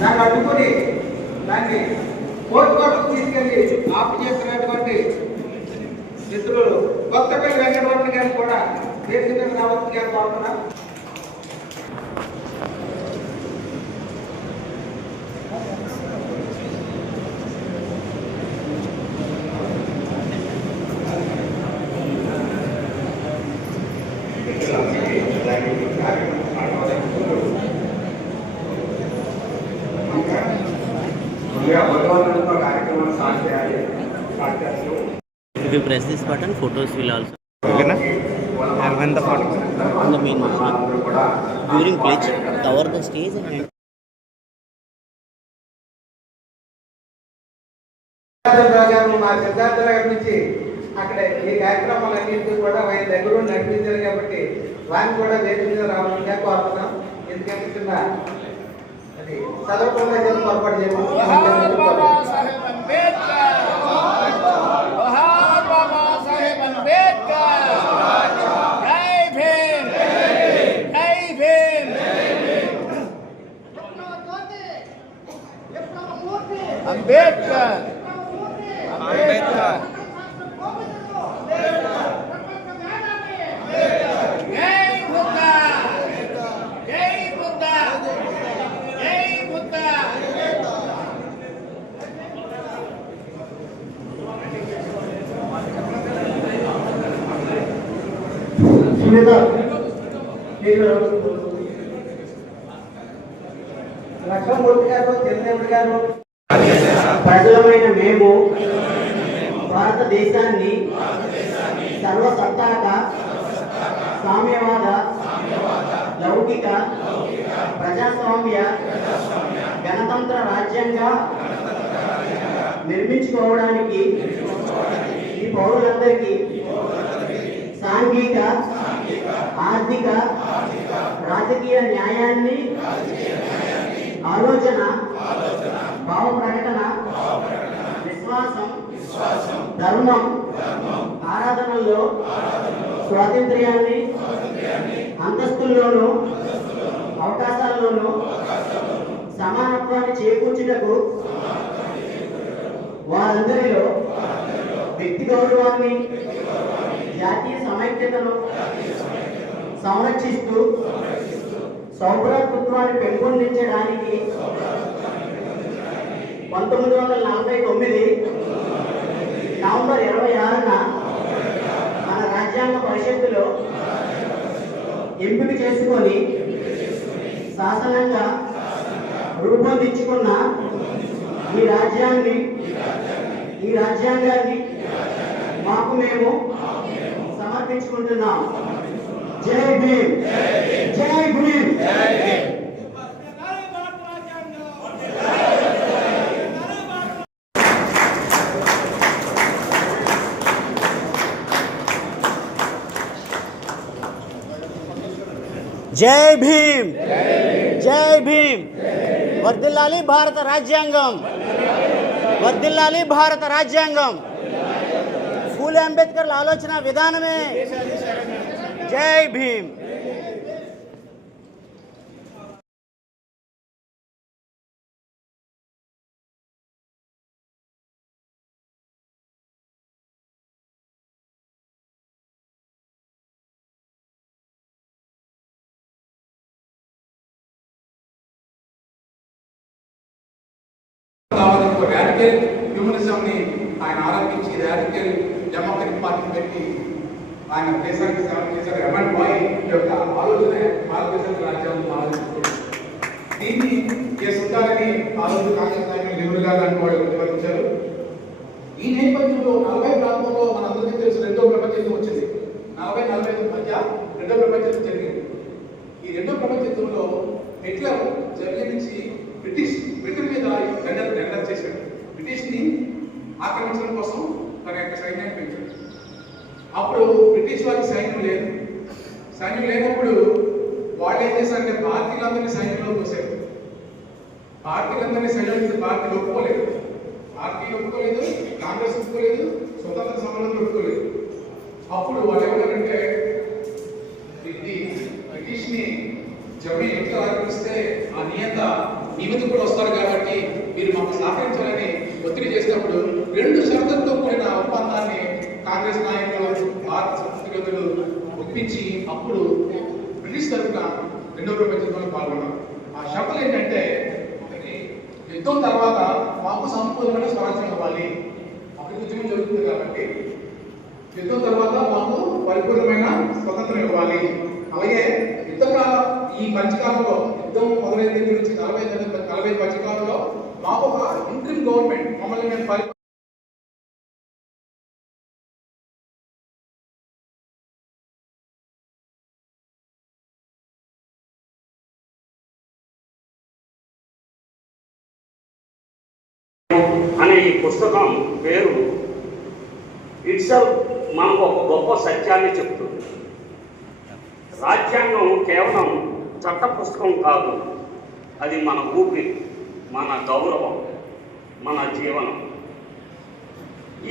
దాన్ని అడ్డుకొని దాన్ని కోర్టు వరకు తీసుకెళ్లి ఆపు చేస్తున్నటువంటి మిత్రులు కొత్తపల్లి వెంకటరమణ గారు కూడా దేశ రావచ్చు గారు కోరుతున్నారు. If you press this button, photos will also. Okay, and when the photo In the main movement. During pledge, cover the stage and. మా సిద్ధార్థ గారి నుంచి అక్కడ ఈ కార్యక్రమాలన్నింటినీ కూడా ఆయన దగ్గర నడిపించారు కాబట్టి వారిని కూడా వేదిక మీద రావాలని కోరుతున్నాం. ఎందుకంటే చిన్న అది చదవకుండా చేసి పొరపాటు అంబేద్కర్ అంబేద్కర్ లక్ష్మణమూర్తి గారు చంద్రదేవుడు గారు ప్రజలమైన మేము భారతదేశాన్ని సర్వసత్తాక సామ్యవాద లౌకిక ప్రజాస్వామ్య గణతంత్ర రాజ్యంగా నిర్మించుకోవడానికి ఈ పౌరులందరికీ సాంఘిక ఆర్థిక రాజకీయ న్యాయాన్ని ఆలోచన భావ ప్రకటన విశ్వాసం ధర్మం ఆరాధనల్లో స్వాతంత్ర్యాన్ని అంతస్తుల్లోనూ అవకాశాల్లోనూ సమానత్వాన్ని చేకూర్చుటకు వారందరిలో వ్యక్తి గౌరవాన్ని జాతీయ సమైక్యతను సంరక్షిస్తూ సౌభ్రాతృత్వాన్ని పెంపొందించడానికి 1949 నవంబర్ 26న మన రాజ్యాంగ పరిషత్తులో ఎంపిక చేసుకొని శాసనంగా రూపొందించుకున్న ఈ రాజ్యాంగాన్ని మాకు మేము సమర్పించుకుంటున్నాం. జై భీమ్, జై భీమ్. జై భీమ్, జై భీమ్. వర్ధిల్లాలి భారత రాజ్యాంగం, వర్ధిల్లాలి భారత రాజ్యాంగం. ఫూలే అంబేద్కర్ ఆలోచన విధానమే. జై భీమ్. రాడికల్ హ్యూమనిజంని ఆయన ఆరంభించి రాడికల్ డెమోక్రటిక్ పార్టీ పెట్టి ఆయన దేశానికి సేవ చేశారు. ఎంఎన్ బాయ్ యొక్క ఆలోచన భారతదేశ రాజ్యాంగం ఆలోచిస్తుంది. దీన్ని చేస్తుంటారని ఆలోచన కాంగ్రెస్ నాయకులు నెహ్రూ గారు అని వాళ్ళు నిర్వహించారు. ఈ నేపథ్యంలో 40 ప్రాంతంలో మనందరికీ తెలుసు రెండో ప్రపంచ యుద్ధం వచ్చింది. 40-45 మధ్య రెండో ప్రపంచ యుద్ధం జరిగింది. ఈ రెండో ప్రపంచ యుద్ధంలో హిట్లర్ జర్మనీ నుంచి బ్రిటన్ మీద దండలు చేశాడు. బ్రిటిష్ని ఆక్రమించడం కోసం తన యొక్క సైన్యాన్ని పెంచాడు. అప్పుడు బ్రిటిష్ వారికి సైన్యం లేదు. సైన్యం లేనప్పుడు వాళ్ళు ఏం చేశారంటే భారతీయులందరినీ సైన్యంలో పోసారు. భారతీయులందరినీ సైన్యం భారతీయులు ఒప్పుకోలేదు. భారతీయులు ఒప్పుకోలేదు, కాంగ్రెస్ ఒప్పుకోలేదు, స్వతంత్ర సమరంలో ఒప్పుకోలేదు. అప్పుడు వాళ్ళు ఏమన్నారంటే బ్రిటిష్ని జర్మనీ ఎట్లా ఆక్రమిస్తే ఆ నియంత మీ ముందు కూడా వస్తారు కాబట్టి మీరు మాకు సహకరించాలని ఒత్తిడి చేసినప్పుడు 2 షరతులతో కూడిన ఒప్పందాన్ని కాంగ్రెస్ నాయకులు భారత సంస్కృతులు ఒప్పించి అప్పుడు బ్రిటిష్ తరఫున 2వ ప్రపంచ యుద్ధంలో పాల్గొన్నారు. ఆ షరతులు ఏంటంటే, ఒకటి, యుద్ధం తర్వాత మాకు సంపూర్ణమైన స్వరాజ్యం ఇవ్వాలి. అప్పుడు ఉద్యమం జరుగుతుంది కాబట్టి యుద్ధం తర్వాత మాకు పరిపూర్ణమైన స్వతంత్రం ఇవ్వాలి. అలాగే యుద్ధకాలం ఈ మధ్యకాలంలో యుద్ధం మొదలైన దగ్గర నుంచి 40 మధ్యకాలంలో మాకు ఒక ఇంట్రీమ్ గవర్నమెంట్ మమ్మల్ని మేము అనే ఈ పుస్తకం పేరు ఇట్సెల్ఫ్ మనకు ఒక గొప్ప సత్యాన్ని చెప్తుంది. రాజ్యాంగం కేవలం చట్ట పుస్తకం కాదు, అది మన ఊపిరి, మన గౌరవం, మన జీవనం.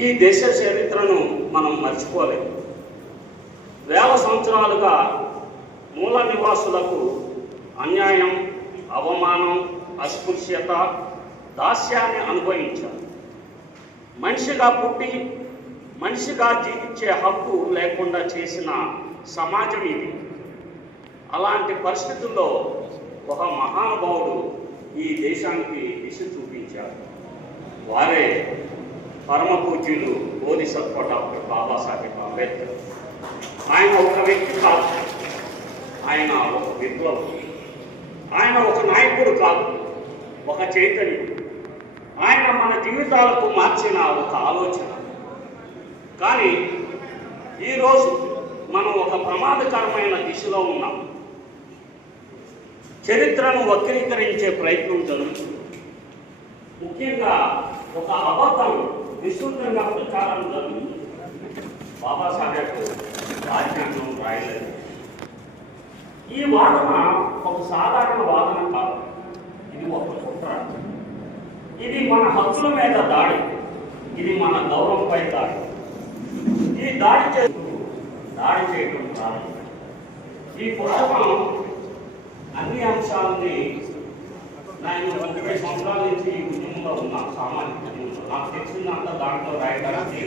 ఈ దేశ చరిత్రను మనం మర్చిపోలేము. వేల సంవత్సరాలుగా మూల నివాసులకు అన్యాయం, అవమానం, అస్పృశ్యత, దాస్యాన్ని అనుభవించారు. మనిషిగా పుట్టి మనిషిగా జీవించే హక్కు లేకుండా చేసిన సమాజం ఇది. అలాంటి పరిస్థితుల్లో ఒక మహానుభావుడు ఈ దేశానికి దిశ చూపించారు. వారే పరమ పూజ్యులు బోధిసత్వ డాక్టర్ బాబాసాహెబ్ అంబేద్కర్. ఆయన ఒక వ్యక్తి కాదు, ఆయన ఒక విప్లవం. ఆయన ఒక నాయకుడు కాదు, ఒక చైతన్యం. ఆయన మన జీవితాలకు మార్చిన ఒక ఆలోచన. కానీ ఈరోజు మనం ఒక ప్రమాదకరమైన దిశలో ఉన్నాం. చరిత్రను వక్రీకరించే ప్రయత్నం జరుగుతుంది. ముఖ్యంగా ఒక అబద్ధం విస్తృతంగా ప్రచారం జరుగుతుంది. బాబాసాహెబ్ రాజ్యాంగం రాయలేదు. ఈ వాదన ఒక సాధారణ వాదన కాదు, ఇది ఒక కుట్ర. ఇది మన హక్కుల మీద దాడి, ఇది మన గౌరవంపై దాడి. ఈ దాడి చేయడం ప్రారంభం. ఈ పుస్తకం అన్ని అంశాలని నేను 30 సంవత్సరాల నుంచి ఈ ఉద్యమంలో ఉన్నాను, సామాజిక ఉద్యమంలో. నాకు తెలిసిందంతా దాంట్లో రాయడానికి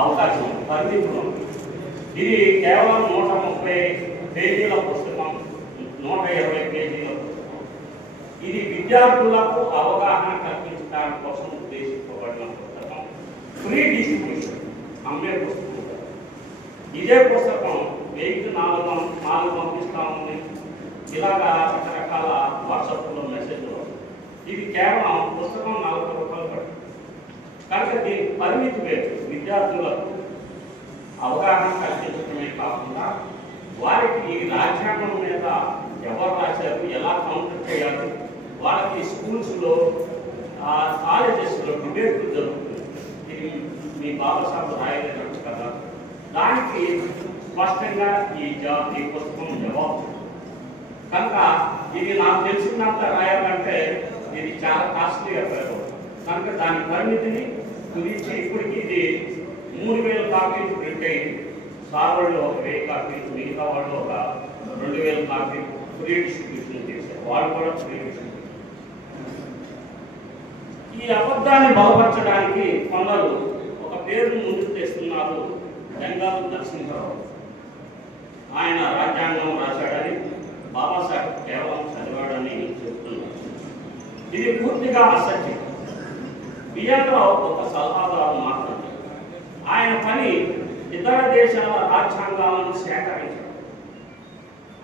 అవకాశం పరిమితులు. ఇది కేవలం 130 పేజీల పుస్తకం, 120 పేజీల పుస్తకం. ఇది విద్యార్థులకు అవగాహన కల్పించడానికి కోసం ఉద్దేశించబడిన పుస్తకం. ఫ్రీ డిస్ట్రిబ్యూషన్, అమ్మే పుస్తకం. ఇదే పుస్తకం 4 పంపిస్తా ఉంది. ఇలాగా రకరకాల వాట్సాప్లో మెసేజ్లు. ఇది కేవలం పుస్తకం 40 రూపాయలు పడుతుంది. కనుక దీని పరిమితి వేరు. విద్యార్థులకు అవగాహన కల్పించడమే కాకుండా వారికి రాజ్యాంగం మీద ఎవరు రాశారు, ఎలా కౌంటర్ చేయాలి, వాళ్ళకి స్కూల్స్లో, కాలేజెస్లో డిబేట్లు జరుగుతుంది. ఇది మీ బాబాసాహెబ్ రాయలేదంట కదా, దానికి స్పష్టంగా ఈ పుస్తకం జవాబు. కనుక ఇది నాకు తెలిసినంత రాయాలంటే ఇది చాలా కాస్ట్లీ అఫైర్. కనుక దాని పరిమితిని గురించి ఇప్పటికి ఇది 3000 కాపీలు ప్రింట్ అయింది. సార్ వాళ్ళు ఒక 1000 కాపీలు, మిగతా వాళ్ళు ఒక 2000 కాపీలు ఫ్రీ డిస్ట్రిబ్యూషన్ చేశారు. వాళ్ళు కూడా ఫ్రీ డిస్ట్రిబ్యూషన్. ఈ అబద్ధాన్ని బలపరచడానికి కొందరు ఒక పేరును ముందుకు తెస్తున్నారు, బెంగాల్ నరసింహరావు. ఆయన రాజ్యాంగం రాశాడని, బాబాసాహెబ్ కేవలం చదివాడని చెప్తున్నారు. ఇది పూర్తిగా అసత్యం. బిఎన్రావు ఒక సలహాదారు మాత్రమే. ఆయన పని ఇతర దేశాల రాజ్యాంగాలను సేకరించడం.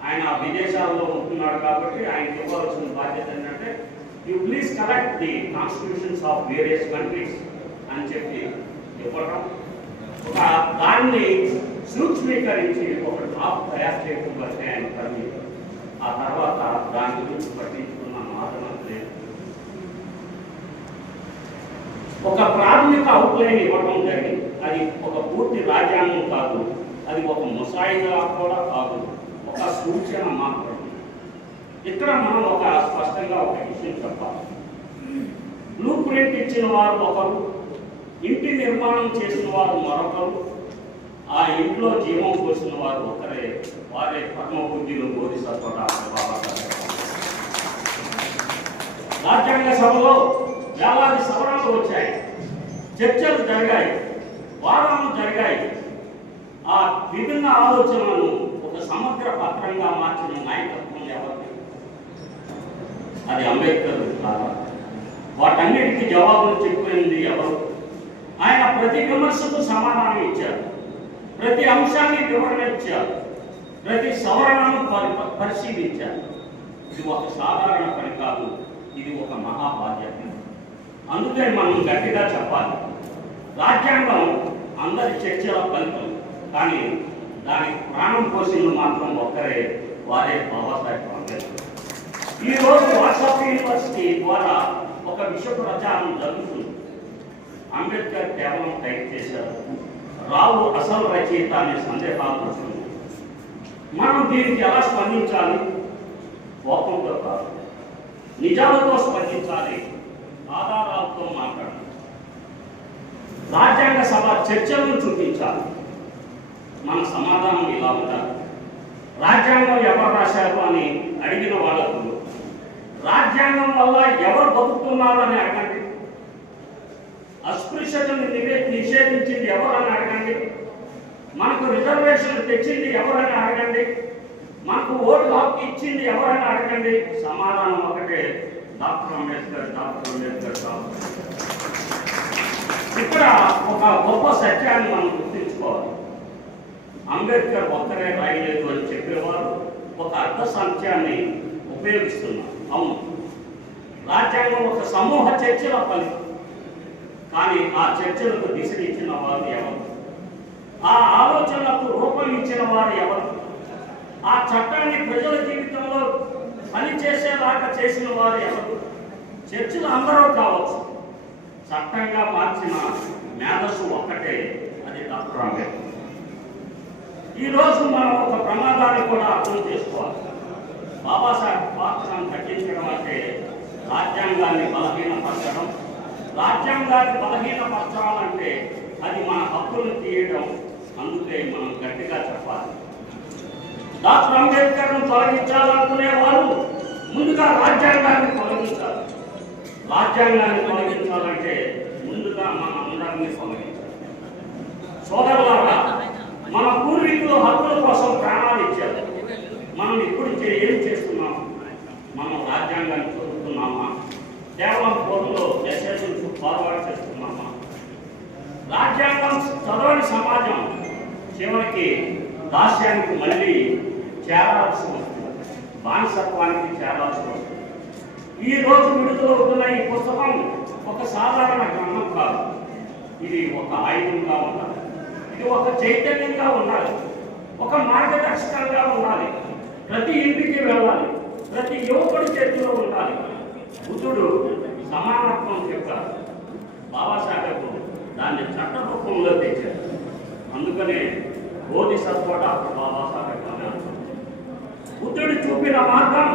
ఆయన విదేశాల్లో ఉంటున్నాడు కాబట్టి ఆయనకి ఇవ్వాల్సిన బాధ్యత ఏంటంటే, you please collect the constitutions of various countries అని చెప్పి ఇవ్వటం. ఒక దాన్ని సూక్ష్మీకరించి ఒక డ్రాఫ్ట్ తయారు చేయడం వరకే ఆయన పరిమితి. ఆ తర్వాత దాని గురించి పట్టించుకున్న వాదన లేదు. ఒక ప్రాథమిక అవుట్లైన్ ఇవ్వడం జరిగింది. అది ఒక పూర్తి రాజ్యాంగం కాదు, అది ఒక ముసాయిదా కూడా కాదు, ఒక సూచన మాత్రం. ఇక్కడ మనం ఒక స్పష్టంగా ఒక విషయం చెప్పాలి. బ్లూ ప్రింట్ ఇచ్చిన వారు ఒకరు, ఇంటి నిర్మాణం చేసిన వారు మరొకరు, ఆ ఇంట్లో జీవం పోసిన వారు ఒకరే. వారే పరమ పూజ్యులు బోధిసత్వ డాక్టర్ బాబాసాహెబ్. రాజ్యాంగ సభలో వేలాది సవరణలు వచ్చాయి, చర్చలు జరిగాయి, వాదనలు జరిగాయి. ఆ విభిన్న ఆలోచనలను ఒక సమగ్ర పత్రంగా మార్చిన నాయకత్వం ఎవరు? అది అంబేద్కర్ కాదు. వాటన్నిటికీ జవాబులు చెప్పినది ఎవరు? ఆయన ప్రతి విమర్శకు సమాధానం ఇచ్చారు, ప్రతి అంశాన్ని వివరణ ఇచ్చారు, ప్రతి సవరణను పరిశీలించారు. ఇది ఒక సాధారణ పని కాదు, ఇది ఒక మహాబాధ్యత. అందుకే మనం గట్టిగా చెప్పాలి, రాజ్యాంగం అందరి చర్చల ఫలితం, కానీ దానికి ప్రాణం పోసింది మాత్రం ఒక్కరే, వారే బాబాసాహెబ్ అంబేద్కర్. ఈరోజు వాట్సాప్ యూనివర్సిటీ ద్వారా ఒక విషయ ప్రచారం జరుగుతుంది. అంబేద్కర్ కేవలం టైప్ చేశారు, రావు అసలు రచయిత అనే సందేహాలు వస్తుంది. మనం దీనికి ఎలా స్పందించాలి? కోపంతో కాదు, నిజాలతో స్పందించాలి, ఆధారాలతో మాట్లాడాలి. రాజ్యాంగ సభ చర్చలను చూపించాలి. మన సమాధానం ఇలా ఉండాలి. రాజ్యాంగం ఎవరు రాశారు అని అడిగిన వాళ్ళకు రాజ్యాంగం వల్ల ఎవరు బతుకుతున్నారు అని అడగండి. అస్పృశ్యతను నిషేధించింది ఎవరని అడగండి. మనకు రిజర్వేషన్ తెచ్చింది ఎవరని అడగండి. మనకు ఓటు హక్కు ఇచ్చింది ఎవరని అడగండి. సమాధానం ఒకటే, doctor Ambedkar, doctor Ambedkar, doctor. ఇక్కడ ఒక గొప్ప సత్యాన్ని మనం గుర్తించుకోవాలి. అంబేద్కర్ ఒక్కరే రాయలేదు అని చెప్పేవారు ఒక అర్థ సాంఖ్యాన్ని ఉపయోగిస్తున్నారు. అవును, రాజ్యాంగం ఒక సమూహ చర్చల ఫలితం, కానీ ఆ చర్చలకు దిశనిచ్చిన వారు ఎవరు? ఆ ఆలోచనలకు రూపం ఇచ్చిన వారు ఎవరు? ఆ చట్టాన్ని ప్రజల జీవితంలో పనిచేసేలాగా చేసిన వారు ఎవరు? చర్చలు అందరూ కావచ్చు, చట్టంగా మార్చిన మేధస్సు ఒక్కటే, అది డాక్టర్ అంబేద్కర్. ఈరోజు మనం ఒక ప్రమాదాన్ని కూడా అర్థం చేసుకోవాలి. బాబాసాహెబ్ పాత్రను తగ్గించడం అంటే రాజ్యాంగాన్ని బలహీనపరచడం. రాజ్యాంగాన్ని బలహీనపరచాలంటే అది మన హక్కులు తీయడం. అందుకే మనం గట్టిగా చెప్పాలి. డాక్టర్ అంబేద్కర్ను తొలగించాలనుకునే వారు ముందుగా రాజ్యాంగాన్ని తొలగించాలి. రాజ్యాంగాన్ని తొలగించాలంటే ముందుగా మన అందరినీ తొలగించాలి. సోదరులారా, మన పూర్వీకులు హక్కుల కోసం ప్రాణాలు ఇచ్చారు. మనం ఇప్పుడు ఏం చేస్తున్నాం? మనం రాజ్యాంగాన్ని చదువుతున్నామా? కేవలం ఫోన్లో మెసేజ్లు ఫార్వర్డ్ చేస్తున్నామా? రాజ్యాంగం చదవని సమాజం చివరికి దాస్యానికి మళ్ళీ చేరాల్సి వస్తుంది, బానిసత్వానికి చేరాల్సి వస్తుంది. ఈ రోజు విడుదలవుతున్న ఈ పుస్తకం ఒక సాధారణ గ్రంథం కాదు. ఇది ఒక ఆయుధంగా ఉండాలి, ఇది ఒక చైతన్యంగా ఉండాలి, ఒక మార్గదర్శకంగా ఉండాలి. ప్రతి ఇంటికి వెళ్ళాలి, ప్రతి యువకుడి చేతిలో ఉండాలి. బుద్ధుడు సమానత్వం చెప్పారు, బాబాసాహెబ్ దాన్ని చట్ట రూపంలో తెచ్చారు. అందుకనే బోధిసత్వ డాక్టర్ బాబాసాహెబ్ అన్నారు. బుద్ధుడు చూపిన మార్గం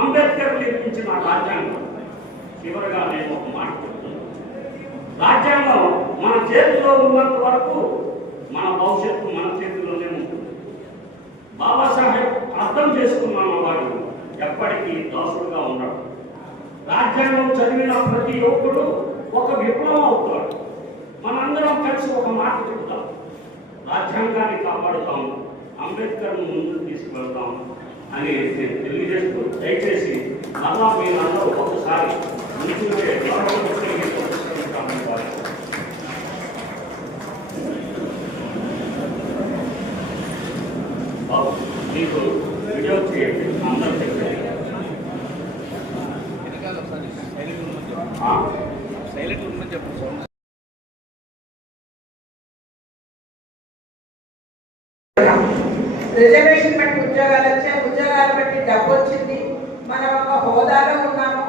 అంబేద్కర్ నిర్మించిన రాజ్యాంగం. చివరగా నేను ఒక మాట చెప్తున్నాను, రాజ్యాంగం మన చేతిలో ఉన్నంత వరకు మన భవిష్యత్తు మన చేతిలోనే ఉంటుంది. బాబాసాహెబ్ అర్థం చేసుకున్న వాడు ఎప్పటికీ దాసుడుగా ఉన్నాడు. రాజ్యాంగం చదివిన ప్రతి యువకుడు ఒక విప్లవం అవుతాడు. మనందరం కలిసి ఒక మాట చెప్తాం, రాజ్యాంగాన్ని కాపాడుతాం, అంబేద్కర్ను ముందుకు తీసుకువెళ్తాం అని తెలియజేస్తూ, దయచేసి మళ్ళా మీరందరూ ఒకసారి ముందుకే మీకు వీడియో చేయండి, అందరూ చెప్పండి. సైలెంట్ ఉందని చెప్పు. రిజర్వేషన్ బట్టి ఉద్యోగాలు వచ్చాయి, ఉద్యోగాలు బట్టి డబ్బు వచ్చింది, మనం ఒక హోదాలో ఉన్నాము.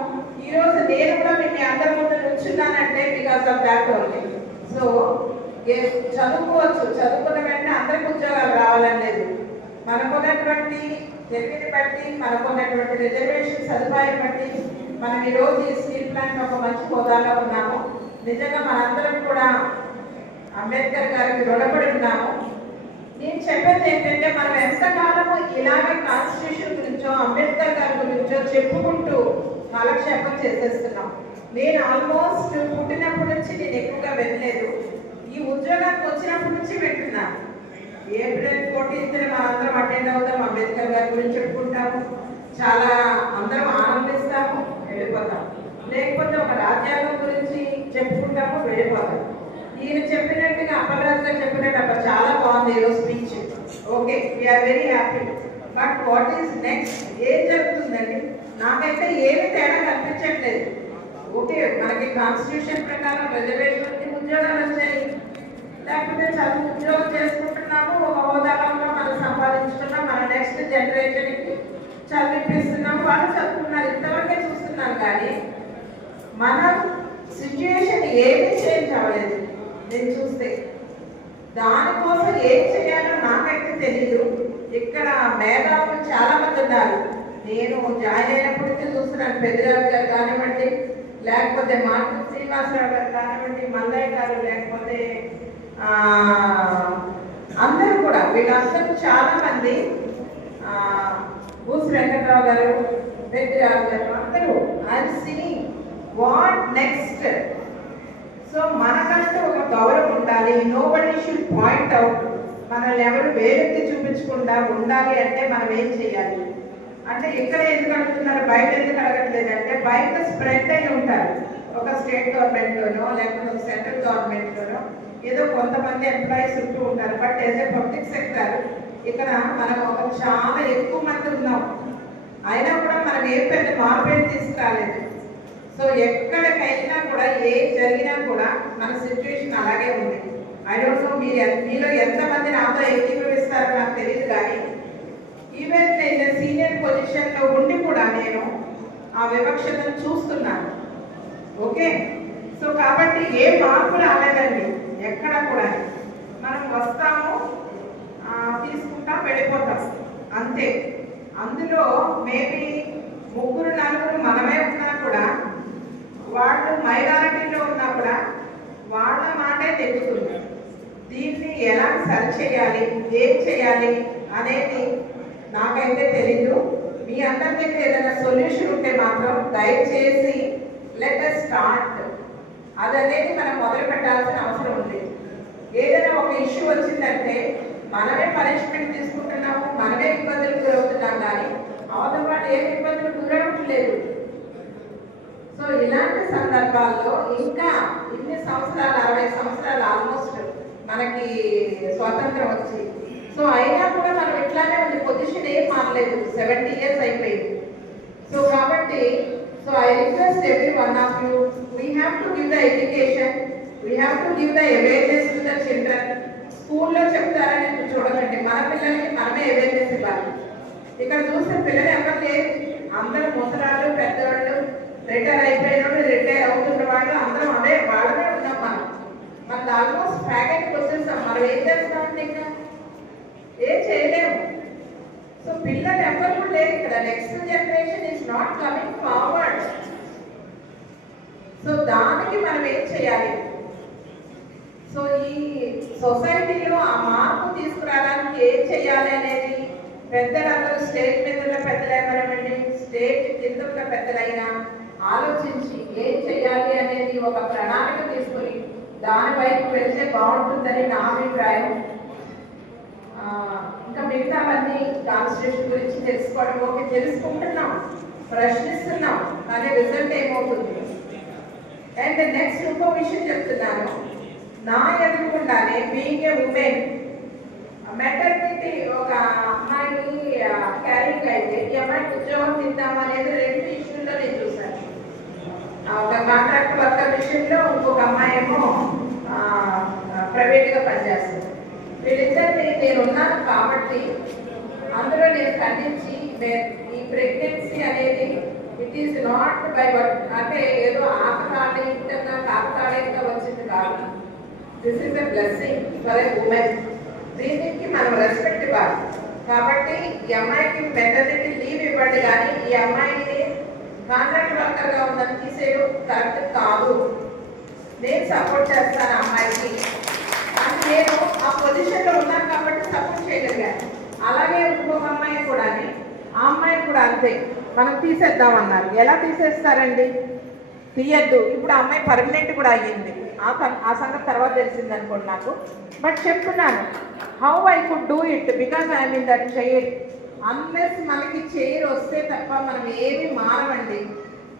ఈరోజు నేను కూడా మీ అందరి ముందు నుంచున్నానంటే because of that only. So చదువుకోవచ్చు, చదువుకున్న వెంటనే అందరికి ఉద్యోగాలు రావాలని లేదు. మనకున్నటువంటి తెలివిని బట్టి, మనకున్నటువంటి రిజర్వేషన్ సదుపాయం బట్టి మనం ఈరోజు ఈ స్టీల్ ప్లాంట్ ఒక మంచి హోదాలో ఉన్నాము. నిజంగా మనందరం కూడా అంబేద్కర్ గారికి రుణపడి ఉన్నాము. నేను చెప్పేది ఏంటంటే, మనం ఎంతకాలము ఇలాగే కాన్స్టిట్యూషన్ గురించో అంబేద్కర్ గారి గురించో చెప్పుకుంటూ కాలక్షేపం చేసేస్తున్నాం. నేను ఆల్మోస్ట్ పుట్టినప్పటి నుంచి నేను ఎక్కువగా వెళ్ళలేదు. ఈ ఉద్యోగానికి వచ్చినప్పటి నుంచి వింటున్నాను. ఏప్రిల్ 14th మనందరం అటెండ్ అవుతాం, అంబేద్కర్ గారి గురించి చెప్పుకుంటాము, చాలా అందరం ఆనందిస్తాము, వెళ్ళిపోతాం. లేకపోతే ఒక రాజ్యాంగం గురించి చెప్పుకుంటాము, వెళ్ళిపోతాం. ఈయన చెప్పినట్టుగా అప్పలరాజు గారు చెప్పినట్టు చాలా బాగుంది ఈరోజు speech. Okay, we are very happy. But what is next? ఏం జరుగుతుందండి? నాకైతే ఏమి తేడా కనిపించట్లేదు. ఓకే, మనకి కాన్స్టిట్యూషన్ ప్రకారం రిజర్వేషన్ ఉద్యోగాలు వచ్చాయి, లేకపోతే చదువు ఉద్యోగం చేసుకుంటున్నాము, ఒక హోదాలో మనం సంపాదించుకున్నాం, మన నెక్స్ట్ జనరేషన్కి చదివిపిస్తున్నాం, వాళ్ళు చదువుకున్నారు, ఇంతవరకే చూస్తున్నాం. కానీ మన సిచ్యుయేషన్ ఏమీ చేంజ్ అవ్వలేదు. నేను చూస్తే దానికోసం ఏం చేయాలో నాకైతే తెలీదు. ఇక్కడ మేధావులు చాలా మంది ఉన్నారు. నేను జాయిన్ అయినప్పటికీ చూస్తున్నాను, పెద్దరాజు గారు కానివ్వండి, లేకపోతే మాటల శ్రీనివాసరావు గారు కానివ్వండి, మల్లయ్య గారు, లేకపోతే అందరూ కూడా వీళ్ళందరూ చాలా మంది, బూస్ వెంకట్రావు గారు, పెద్దరాజు గారు, అందరూ I'm seeing what next. So మనకంటూ ఒక గౌరవం ఉండాలి. Nobody should point out. మనల్ని ఎవరు వేరెత్తి చూపించకుండా ఉండాలి అంటే మనం ఏం చేయాలి అంటే, ఇక్కడ ఎందుకు అడుగుతున్నారు, బయట ఎందుకు అడగట్లేదు అంటే, బయట స్ప్రెడ్ అయి ఉంటారు. ఒక స్టేట్ గవర్నమెంట్లోనో లేకపోతే ఒక సెంట్రల్ గవర్నమెంట్లోనో ఏదో కొంతమంది ఎంప్లాయీస్ ఉంటూ ఉంటారు. But as a public sector ఇక్కడ మనం ఒక చాలా ఎక్కువ మంది ఉన్నాం. అయినా కూడా మనం ఏ పెద్ద మార్పు తీసుకురాలేదు. సో ఎక్కడికైనా కూడా ఏ జరిగినా కూడా మన సిచ్యువేషన్ అలాగే ఉంది. ఐ డోంట్ నో మీలో ఎంతమంది నాతో ఏకీభవిస్తారో నాకు తెలియదు. కానీ ఈవెన్ నేను సీనియర్ పొజిషన్లో ఉండి కూడా నేను ఆ వివక్షతను చూస్తున్నాను. ఓకే, సో కాబట్టి ఏ మార్పు రాలేదండి ఎక్కడ కూడా. మనం వస్తాము, తీసుకుంటాం, వెళ్ళిపోతాం, అంతే. అందులో మేబీ 3-4 మనమే ఉన్నా కూడా, వాళ్ళు మైనారిటీలో ఉన్నా కూడా వాళ్ళ మాటే తెలుస్తుంది. దీన్ని ఎలా సరి చేయాలి, ఏం చేయాలి అనేది నాకైతే తెలీదు. మీ అందరి దగ్గర ఏదైనా సొల్యూషన్ ఉంటే మాత్రం దయచేసి లెట్ us స్టార్ట్. అదనేది మనం మొదలు పెట్టాల్సిన అవసరం ఉంది. ఏదైనా ఒక ఇష్యూ వచ్చిందంటే మనమే పనిష్మెంట్ తీసుకుంటున్నాము, మనమే ఇబ్బందులు గురవుతున్నాం, కానీ అవతల వాళ్ళు ఏమి ఇబ్బందులు గురవట్లేదు. సో ఇలాంటి సందర్భాల్లో ఇంకా ఇన్ని సంవత్సరాలు, 60 సంవత్సరాలు ఆల్మోస్ట్ మనకి స్వాతంత్రం వచ్చి, సో అయినా కూడా మనం ఇట్లానే ఉంది, పొజిషన్ ఏం మారలేదు. 70 years అయిపోయింది. సో కాబట్టి I request every one of you, we have to give the education, we have to give the awareness to the children. స్కూల్లో చెప్తారని చూడకండి, మన పిల్లలకి మనమే అవేర్నెస్ ఇవ్వాలి. ఇక్కడ చూస్తే పిల్లలు ఎవరు లేరు, అందరూ ముసలాళ్ళు, పెద్దవాళ్ళు, రిటైర్ అయిపోయిన వాళ్ళు, రిటైర్ అవుతున్న వాళ్ళు, అందరం అదే వాళ్ళనే ఉన్నాం. మనది ఆల్మోస్ట్ ప్యాకెట్కి వచ్చేస్తాం. మనం ఏం చేస్తామంటే ఇంకా ఏం చేయలేము. సో పిల్లలు ఎవరు కూడా లేరు ఇక్కడ. Next generation is not coming forward. So దానికి మనం ఏం చేయాలి? సో ఈ సొసైటీలో ఆ మార్పు తీసుకురావడానికి ఏం చేయాలి అనేది పెద్దలందరూ, స్టేట్ మీద ఉన్న పెద్దలు ఎవరేమండి, స్టేట్ కింద ఉన్న పెద్దలైనా ఆలోచించి ఏం చేయాలి అనేది ఒక ప్రణాళిక తీసుకొని దాని వైపు వెళ్తే బాగుంటుందని నా అభిప్రాయం. ఇంకా మిగతా మంది కాన్స్టిట్యూషన్ గురించి తెలుసుకోవడం, ఓకే తెలుసుకుంటున్నాం, ప్రశ్నిస్తున్నాం, కానీ రిజల్ట్ ఏమవుతుంది? అండ్ నెక్స్ట్ ఇంకో విషయం చెప్తున్నాను. నా ఎదురుకుండానే బీయింగ్ ఏ ఉమెన్, మెటర్నిటీ ఒక అమ్మాయి క్యారింగ్ అయితే ఈ అమ్మాయికి ఉద్యోగం తిద్దాం అనేది 2 ఇష్యూల్లో నేను చూసాను. ఒక కాంట్రాక్ట్ వర్కర్ విషయంలో, ఇంకొక అమ్మాయి ఏమో ప్రైవేట్గా పనిచేస్తుంది. వీళ్ళిద్దరిని నేను ఉన్నాను కాబట్టి అందులో నేను ఖండించి, ఈ ప్రెగ్నెన్సీ అనేది it is not by but, అంటే ఏదో ఆకతాళికంగా కాకతాళీయంగా వచ్చింది కాదు. This is a blessing for a women. దీనికి మనం రెస్పెక్ట్ ఇవ్వాలి. కాబట్టి ఈ అమ్మాయికి మెటర్నిటీ లీవ్ ఇవ్వండి, కానీ ఈ అమ్మాయిని కాంట్రాక్ట్ వర్కర్గా ఉందని తీసేయడం కరెక్ట్ కాదు. నేను సపోర్ట్ చేస్తాను అమ్మాయికి, అని నేను ఆ పొజిషన్లో ఉన్నాను కాబట్టి సపోర్ట్ చేయగలిగాను. అలాగే ఇంకొక అమ్మాయి కూడా, ఆ అమ్మాయి కూడా అంతే. మనం తీసేద్దామన్నారు. ఎలా తీసేస్తారండి? తీయద్దు. ఇప్పుడు ఆ అమ్మాయి పర్మనెంట్ కూడా అయ్యింది. ఆ సంగతి తర్వాత తెలిసింది అనుకోండి నాకు. బట్ చెప్తున్నాను, how I could do it because I'm in that chair. Unless మనకి చైర్ వస్తే తప్ప మనం ఏమీ మారవండి.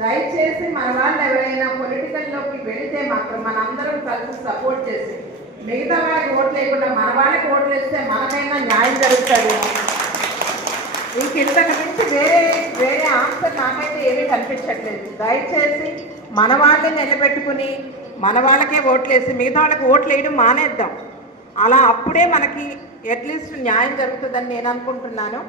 దయచేసి మన వాళ్ళు ఎవరైనా పొలిటికల్లోకి వెళితే మాత్రం మనందరం కలిసి సపోర్ట్ చేసి, మిగతా వాళ్ళకి ఓట్లు లేకుండా మన వాళ్ళకి ఓట్లు వేస్తే మనకైనా న్యాయం జరుగుతుంది. ఇంతకు మించి వేరే ఆన్సర్ నాకైతే ఏమీ కనిపించట్లేదు. దయచేసి మన వాళ్ళని నిలబెట్టుకుని మన వాళ్ళకే ఓట్లేసి మిగతా వాళ్ళకి ఓట్లు వేయడం మానేద్దాం. అలా అప్పుడే మనకి అట్లీస్ట్ న్యాయం జరుగుతుందని నేను అనుకుంటున్నాను.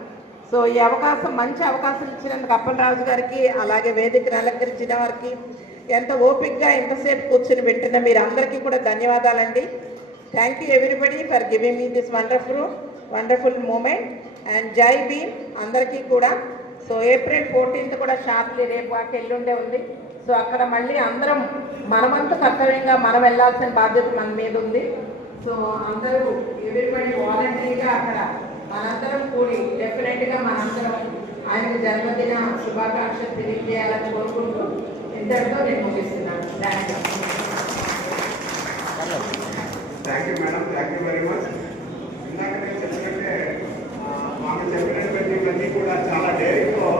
సో ఈ అవకాశం, మంచి అవకాశం ఇచ్చినందుకు అప్పలరాజు గారికి, అలాగే వేదికను అలంకరించిన వారికి, ఎంత ఓపికగా ఎంతసేపు కూర్చుని పెట్టిన మీరు అందరికీ కూడా ధన్యవాదాలండి. Thank you everybody for giving me this wonderful moment and జై భీమ్ అందరికీ కూడా. సో ఏప్రిల్ 14th కూడా షార్ప్లీ రేపు ఎల్లుండే ఉంది. సో అక్కడ మళ్ళీ అందరం మనమంతా కర్తవ్యంగా మనం వెళ్ళాల్సిన బాధ్యత మన మీద ఉంది. సో అందరూ ఎవ్రీబడి వాలంటరీగా అక్కడ మనందరం కూడి డెఫినెట్గా మనందరం ఆయనకు జన్మదిన శుభాకాంక్షలు తెలియజేయాలని కోరుకుంటూ ఇంతటితో నేను ముగిస్తున్నాను. Thank you madam, thank you very much. ఇందాక నేను చెప్పినట్టే మాకు చెప్పినటువంటి కూడా చాలా డైరీతో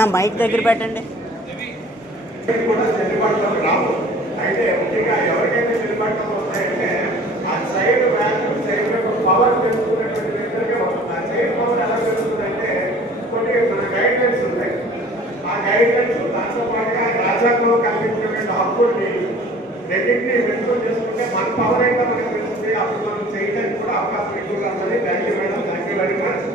నా మైక్ దగ్గర పెట్టండి. కూడా చెల్లుబాటులోకి రావు. అయితే ముఖ్యంగా ఎవరికైతే చెల్లుబాటులో వస్తాయంటే ఆ సైడ్ వాల్యూ, సైడ్ పవర్ తెలుసుకునేటువంటి వ్యక్తులకే వస్తుంది. ఆ సైడ్ పవర్ ఎలా తెలుస్తుందంటే కొన్ని మన గైడ్ లైన్స్ ఉంటాయి. ఆ గైడ్ లైన్స్ దాంతో పాటుగా రాజ్యాంగంలో కల్పించినటువంటి హక్కుల్ని రెండింటినీ వెనుకొని చేసుకుంటే మన పవర్ అయితే మనకు తెలుస్తుంది. అప్పుడు మనం చేయడానికి కూడా అవకాశం ఎక్కువగా ఉంటుంది. Thank you madam, thank you very much.